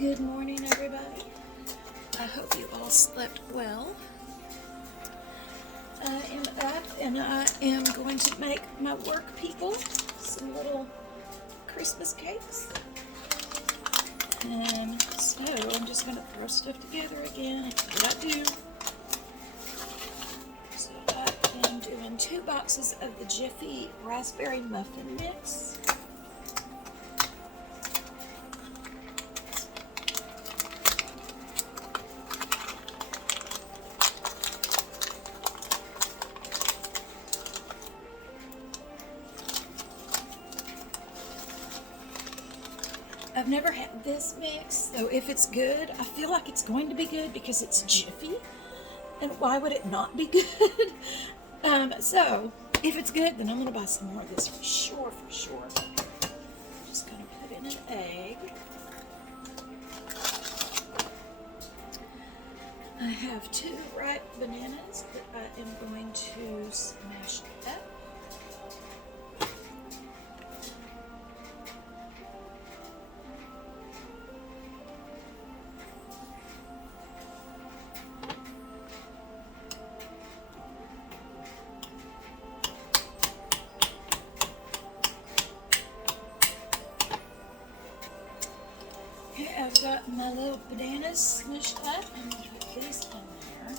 Good morning, everybody. I hope you all slept well. I am up and I am going to make my work people some little Christmas cakes. And so I'm just going to throw stuff together again. That's what I do. So I am doing 2 boxes of the Jiffy Raspberry Muffin Mix. I've never had this mix, so if it's good, I feel like it's going to be good because it's Jiffy, and why would it not be good? So if it's good, then I'm going to buy some more of this for sure, I'm just going to put in an egg. I have 2 ripe bananas that I am going to smash up. I've got my little bananas smushed up. I'm going to put these in there.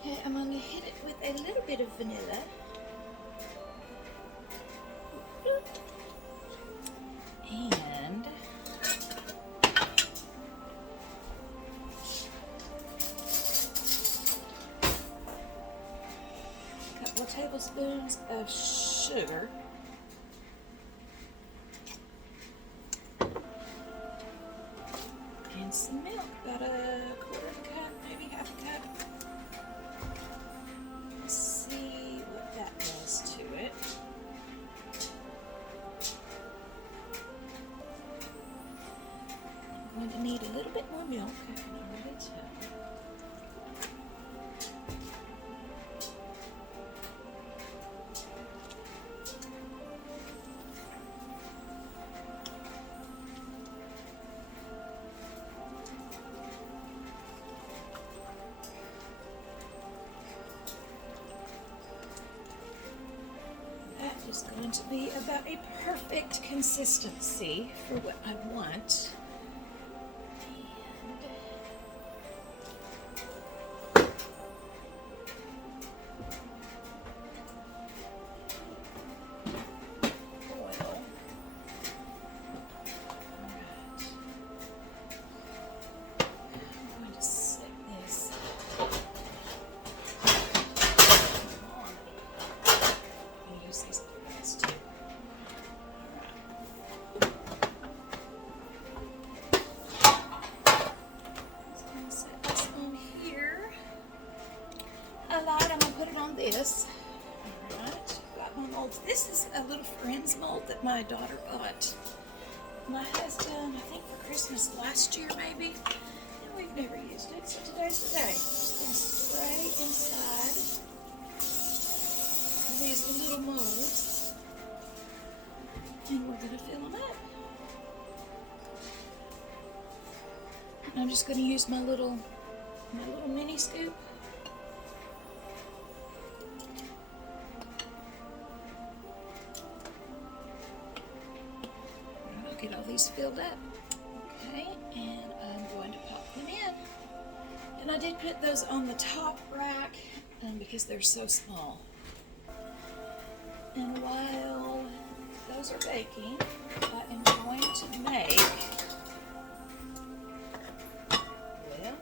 Okay, I'm going to hit it with a little bit of vanilla. And tablespoons of sugar, and some milk, about a 1/4 cup, maybe 1/2 cup. Let's see what that does to it. I'm going to need a little bit more milk, I can already tell. Is going to be about a perfect consistency for what I want. Oil. I'm going to set this on. I'm going to use these. This. Alright, got my molds. This is a little friend's mold that my daughter bought my husband, I think for Christmas last year maybe, and we've never used it, so today's the day. Just going to spray inside these little molds, and we're going to fill them up. And I'm just going to use my little mini scoop. Get all these filled up. Okay, and I'm going to pop them in. And I did put those on the top rack because they're so small. And while those are baking, I am going to make, well,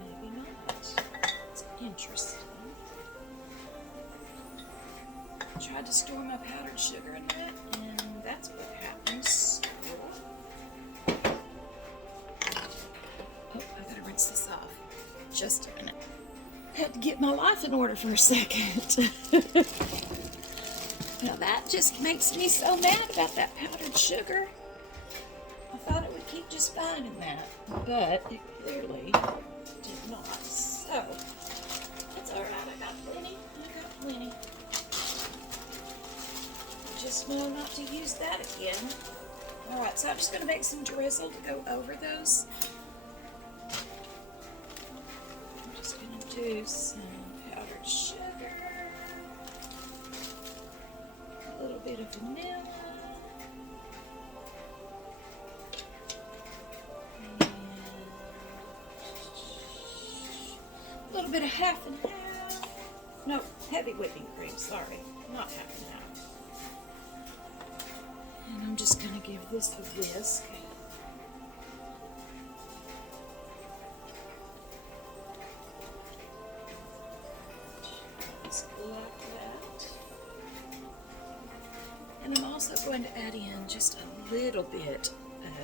maybe not. It's interesting. I tried to store my powdered sugar in that, and that's what happens. Oh, I gotta rinse this off. Just a minute. Had to get my life in order for a second. Now that just makes me so mad about that powdered sugar. I thought it would keep just fine in that, but it clearly did not. So No, not to use that again. Alright, so I'm just going to make some drizzle to go over those. I'm just going to do some powdered sugar, a little bit of vanilla, and a little bit of half and half. No, heavy whipping cream, sorry, not half and half. And I'm just going to give this a whisk. Just like that. And I'm also going to add in just a little bit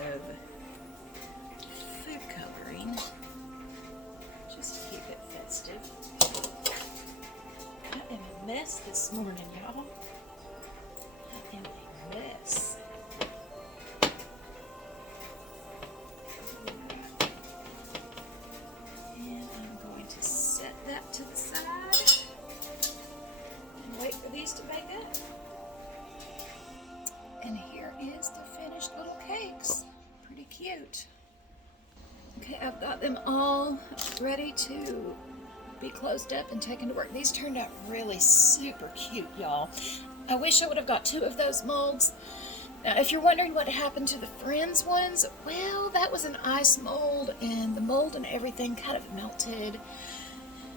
of food coloring, just to keep it festive. I am a mess this morning, y'all. I am a mess. And I'm going to set that to the side and wait for these to bake up. And here is the finished little cakes. Pretty cute. Okay, I've got them all ready to be closed up and taken to work. These turned out really super cute, y'all. I wish I would have got 2 of those molds. Now, if you're wondering what happened to the Friends ones, well, that was an ice mold, and the mold and everything kind of melted.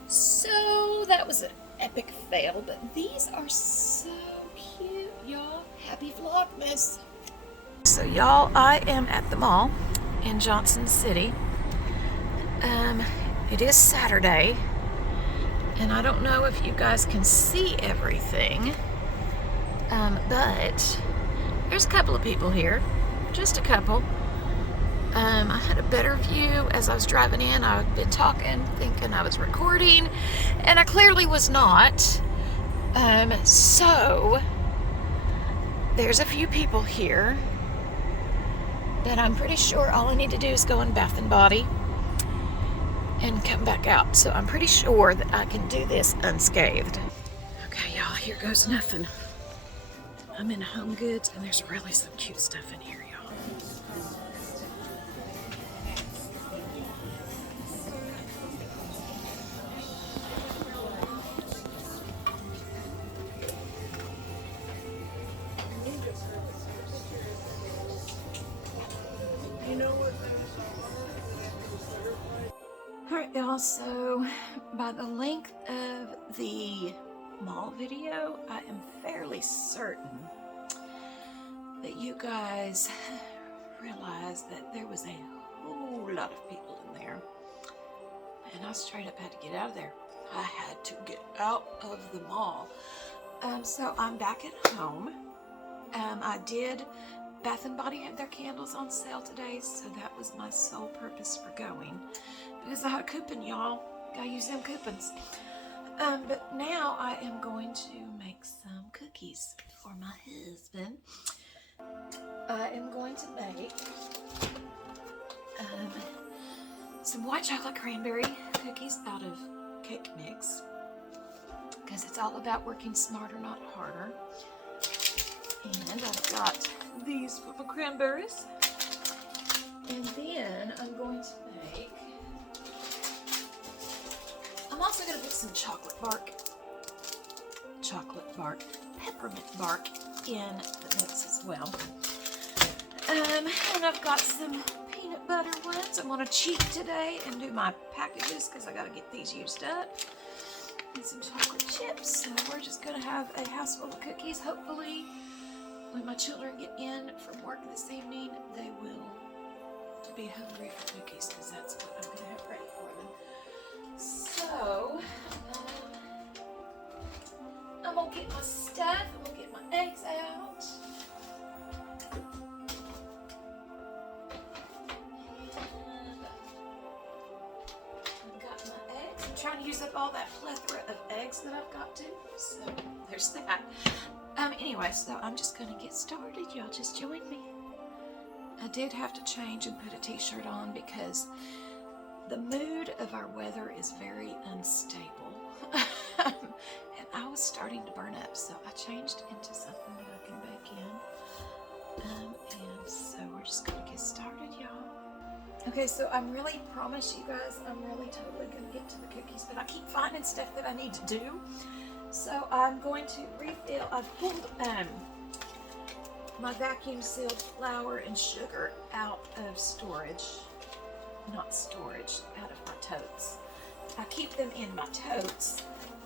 So that was an epic fail, but these are so cute, y'all. Happy Vlogmas. So, y'all, I am at the mall in Johnson City. It is Saturday, and I don't know if you guys can see everything, but there's a couple of people here, just a couple. I had a better view as I was driving in. I've been talking, thinking I was recording, and I clearly was not. So there's a few people here, but I'm pretty sure all I need to do is go in Bath and Body and come back out. So I'm pretty sure that I can do this unscathed. Okay, y'all, here goes nothing. I'm in Home Goods, and there's really some cute stuff in here, y'all. Alright, y'all, so by the length of the mall video, I am fairly certain that you guys realized that there was a whole lot of people in there, and I straight up had to get out of there. I had to get out of the mall. So I'm back at home. Bath and Body had their candles on sale today, so that was my sole purpose for going, because I had a coupon, y'all. Gotta use them coupons. But now I am going to make some cookies for my husband. I am going to make some white chocolate cranberry cookies out of cake mix, because it's all about working smarter, not harder. And I've got these little cranberries. And then I'm going to make, I'm also going to put some peppermint bark in the mix as well. And I've got some peanut butter ones. I'm going to cheat today and do my packages because I got to get these used up. And some chocolate chips. So we're just going to have a house full of cookies. Hopefully, when my children get in from work this evening, they will be hungry for cookies, because that's what I'm going to have ready for them. So, I'm going to get my stuff. I'm going to get my eggs out. And I've got my eggs. I'm trying to use up all that plethora of eggs that I've got too. So, there's that. Anyway, so I'm just going to get started. Y'all just join me. I did have to change and put a t-shirt on because the mood of our weather is very unstable. And I was starting to burn up, so I changed into something that I can bake in. And so we're just gonna get started, y'all. Okay, so I'm really, promise you guys, I'm really totally gonna get to the cookies, but I keep finding stuff that I need to do. So I'm going to refill. I've pulled my vacuum sealed flour and sugar out of storage. Not storage, out of my totes. I keep them in my totes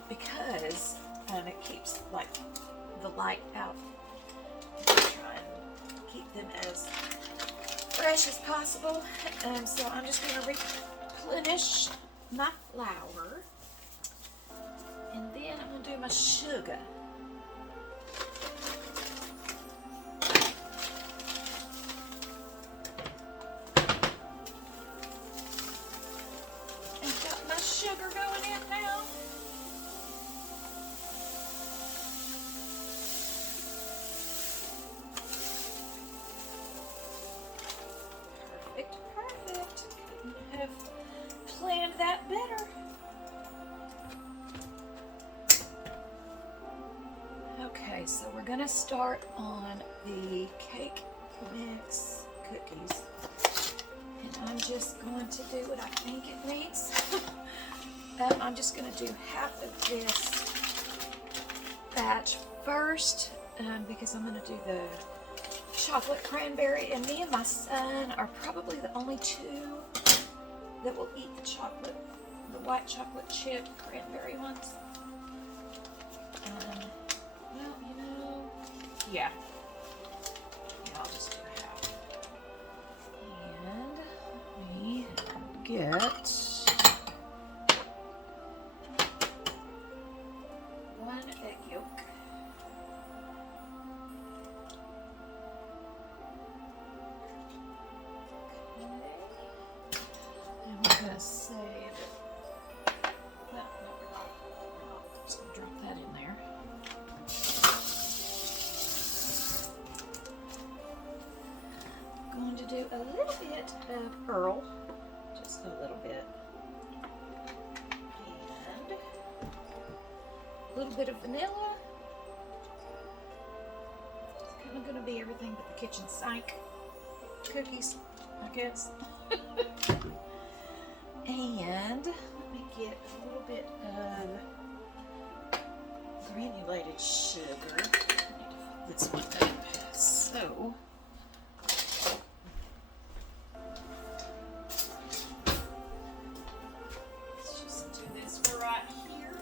because it keeps like the light out. I try and keep them as fresh as possible. So I'm just going to replenish my flour, and then I'm going to do my sugar. Sugar going in now. Perfect, perfect. Couldn't have planned that better. Okay, so we're gonna start on the cake mix cookies. And I'm just going to do what I think it needs. I'm just going to do half of this batch first because I'm going to do the chocolate cranberry, and me and my son are probably the only two that will eat the white chocolate chip cranberry ones. Well, you know, yeah, I'll just do half. And let me get one egg yolk. Okay. And we're going to save it. Well, no, we're not. I'm just going to drop that in there. I'm going to do a little bit of Earl. Just a little bit. A little bit of vanilla. It's kind of going to be everything but the kitchen sink cookies, I guess. And let me get a little bit of granulated sugar. I need to fill this one up. So let's just do this right here.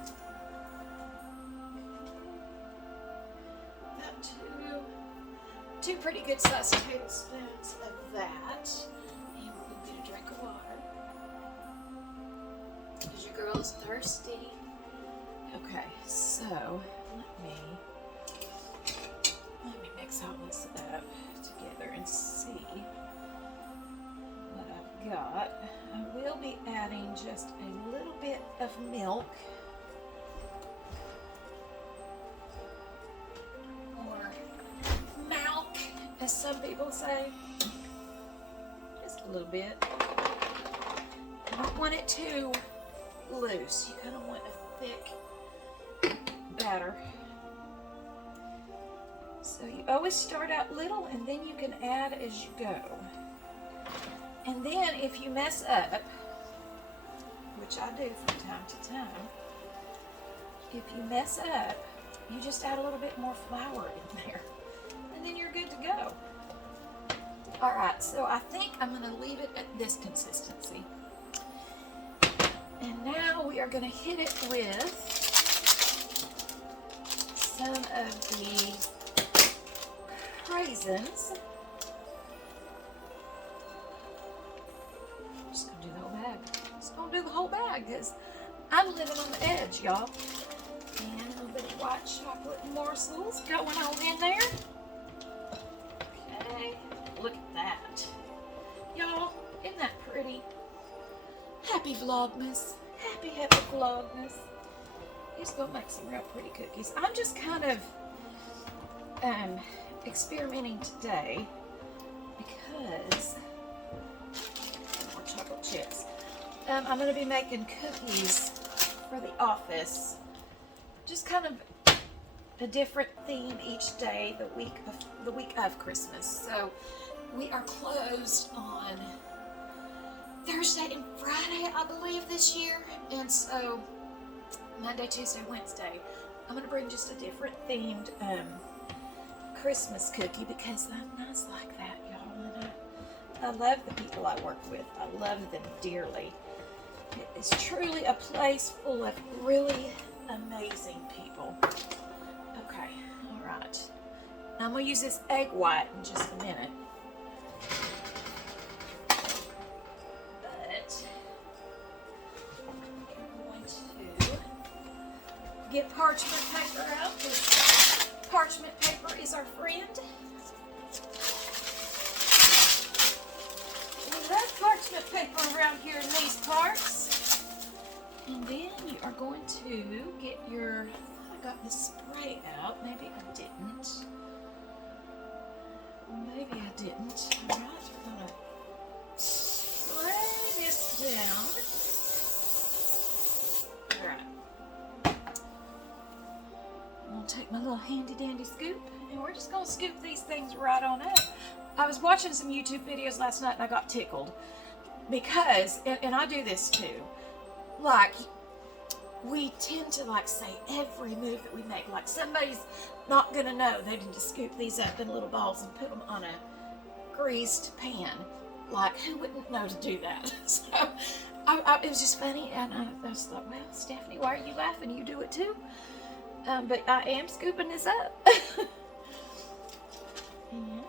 Two pretty good sized tablespoons of that, and we're going to get a drink of water because your girl is thirsty. Okay, so let me mix all this up together and see what I've got. I will be adding just a little bit of milk. As some people say, just a little bit. You don't want it too loose. You kind of want a thick batter. So you always start out little, and then you can add as you go. And then if you mess up, which I do from time to time, if you mess up, you just add a little bit more flour in there. And then you're good to go. All right, so I think I'm going to leave it at this consistency. And now we are going to hit it with some of the raisins. I'm just going to do the whole bag. Just going to do the whole bag because I'm living on the edge, y'all. And a little bit of white chocolate morsels going on in there. Look at that. Y'all, isn't that pretty? Happy Vlogmas. Happy Vlogmas. He's gonna make some real pretty cookies. I'm just kind of experimenting today because more chocolate chips. I'm gonna be making cookies for the office. Just kind of a different theme each day the week of Christmas. So we are closed on Thursday and Friday, I believe, this year. And so Monday, Tuesday, Wednesday, I'm going to bring just a different themed Christmas cookie because I'm nice like that, y'all. And I love the people I work with. I love them dearly. It is truly a place full of really amazing people. Okay, all right. I'm going to use this egg white in just a minute. But I'm going to get parchment paper out because parchment paper is our friend. We love parchment paper around here in these parts. And then you are going to get your, I got the spray out. Maybe I didn't. Maybe I didn't. All right, we're going to spray this down. All right. I'm going to take my little handy dandy scoop and we're just going to scoop these things right on up. I was watching some YouTube videos last night and I got tickled because, and I do this too, like, we tend to like say every move that we make, like somebody's not gonna know. They need to scoop these up in little balls and put them on a greased pan. Like, who wouldn't know to do that? So it was just funny, and I was like, well, Stephanie, why are you laughing? You do it too. But I am scooping this up. And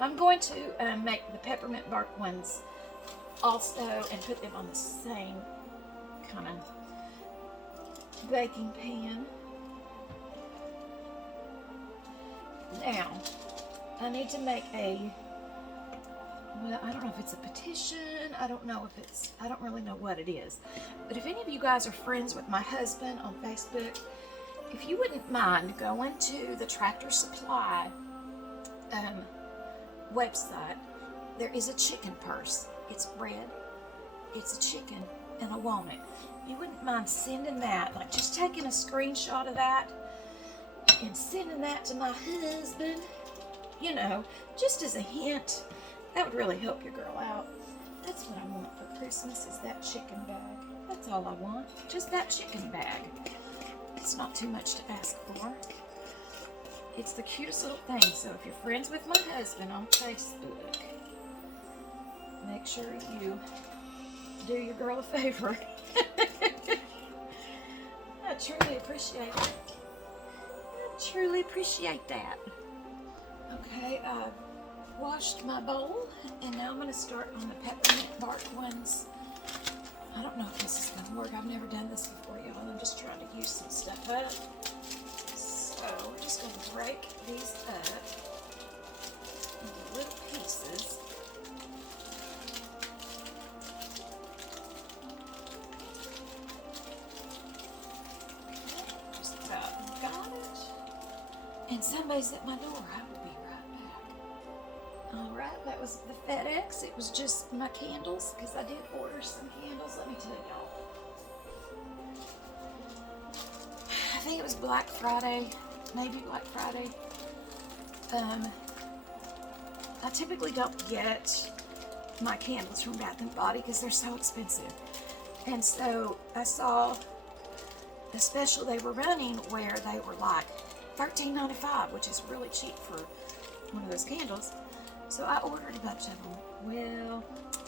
I'm going to make the peppermint bark ones also and put them on the same kind of baking pan. Now, I need to make a, well, I don't know if it's a petition, I don't really know what it is. But if any of you guys are friends with my husband on Facebook, if you wouldn't mind going to the Tractor Supply website, there is a chicken purse. It's red, it's a chicken, and I want it. You wouldn't mind sending that, like just taking a screenshot of that and sending that to my husband, you know, just as a hint. That would really help your girl out. That's what I want for Christmas, is that chicken bag. That's all I want, just that chicken bag. It's not too much to ask for. It's the cutest little thing. So if you're friends with my husband on Facebook, make sure you do your girl a favor. I truly appreciate it. I truly appreciate that. Okay, I've washed my bowl, and now I'm going to start on the peppermint bark ones. I don't know if this is going to work. I've never done this before, y'all. I'm just trying to use some stuff up. So we're just going to break these up into little pieces. Just about got it. And somebody's at my door. I will be right back. Alright, that was the FedEx. It was just my candles, because I did order some candles. Let me tell y'all. I think it was Black Friday. Maybe Black Friday. I typically don't get my candles from Bath & Body because they're so expensive. And so I saw the special they were running where they were like $13.95, which is really cheap for one of those candles. So I ordered a bunch of them. Well,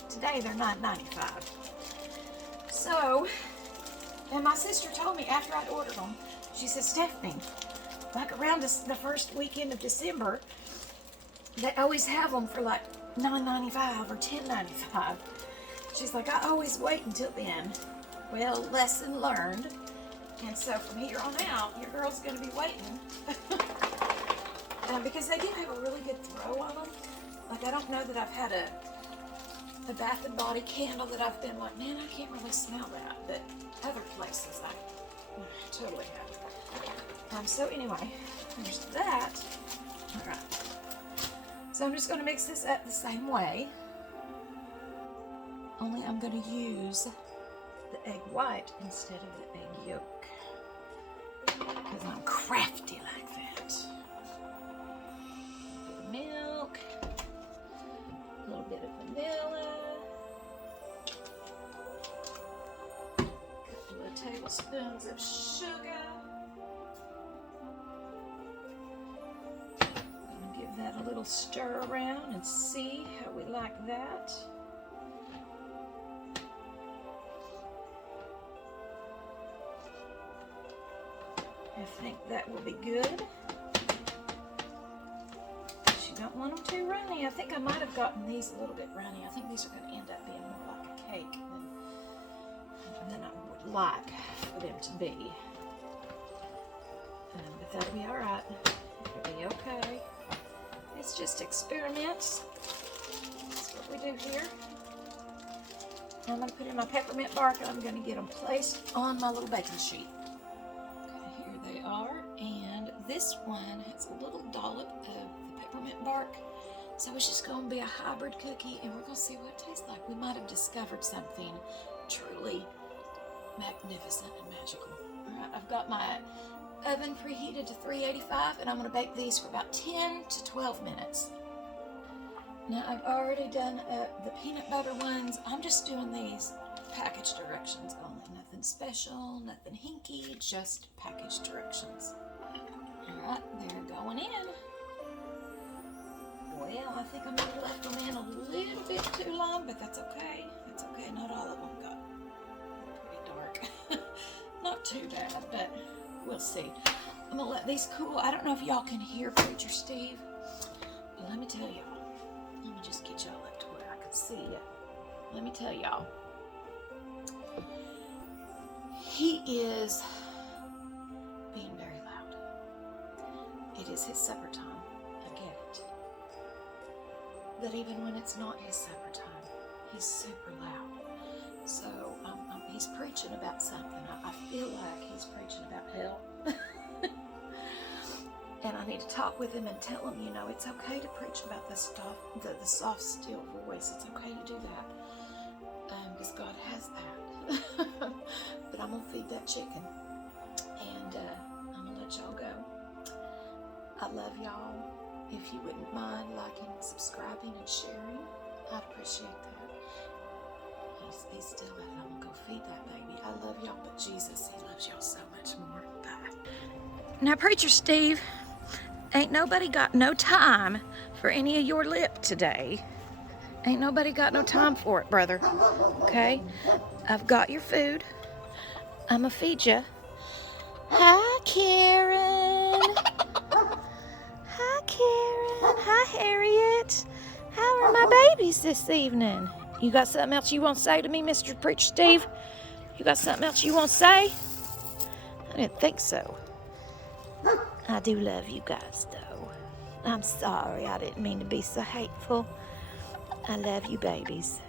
today they're $9.95. So, and my sister told me after I'd ordered them, she said, Stephanie, like around the first weekend of December, they always have them for like $9.95 or $10.95. She's like, I always wait until then. Well, lesson learned. And so from here on out, your girl's going to be waiting. Because they do have a really good throw on them. Like, I don't know that I've had a Bath & Body candle that I've been like, man, I can't really smell that. But other places I totally have. So anyway, there's that. All right. So I'm just going to mix this up the same way. Only I'm going to use the egg white instead of the egg yolk. because I'm crafty like that. A bit of milk, a little bit of vanilla, a couple of tablespoons of sugar. I'm going to give that a little stir around and see how we like that. I think that will be good. You don't want them too runny. I think I might have gotten these a little bit runny. I think these are going to end up being more like a cake than I would like for them to be. But that'll be all right. It'll be okay. It's just experiments. That's what we do here. I'm going to put in my peppermint bark and I'm going to get them placed on my little baking sheet. They are, and this one has a little dollop of the peppermint bark, so it's just going to be a hybrid cookie, and we're going to see what it tastes like. We might have discovered something truly magnificent and magical. All right, I've got my oven preheated to 385, and I'm going to bake these for about 10 to 12 minutes. Now, I've already done the peanut butter ones. I'm just doing these package directions only. Nothing special, nothing hinky, just package directions. Alright, they're going in. Well, I think I might have left them in a little bit too long, but that's okay. That's okay. Not all of them got pretty dark. Not too bad, but we'll see. I'm going to let these cool. I don't know if y'all can hear Preacher Steve, but let me tell y'all. Let me just get y'all up to where I can see you. Let me tell y'all. He is being very loud. It is his supper time. I get it. But even when it's not his supper time, he's super loud. So he's preaching about something. I feel like he's preaching about hell. And I need to talk with him and tell him, you know, it's okay to preach about the stuff, the soft, still voice. It's okay to do that. Because God has that. But I'm going to feed that chicken. And I'm going to let y'all go. I love y'all. If you wouldn't mind liking, subscribing, and sharing, I'd appreciate that. He's still at it. I'm going to go feed that baby. I love y'all, but Jesus, he loves y'all so much more. Bye. Now, Preacher Steve, ain't nobody got no time for any of your lip today. Ain't nobody got no time for it, brother. Okay? I've got your food. I'ma feed you. Hi, Karen. Hi, Karen. Hi, Harriet. How are my babies this evening? You got something else you want to say to me, Mr. Preacher Steve? You got something else you want to say? I didn't think so. I do love you guys, though. I'm sorry. I didn't mean to be so hateful. I love you, babies.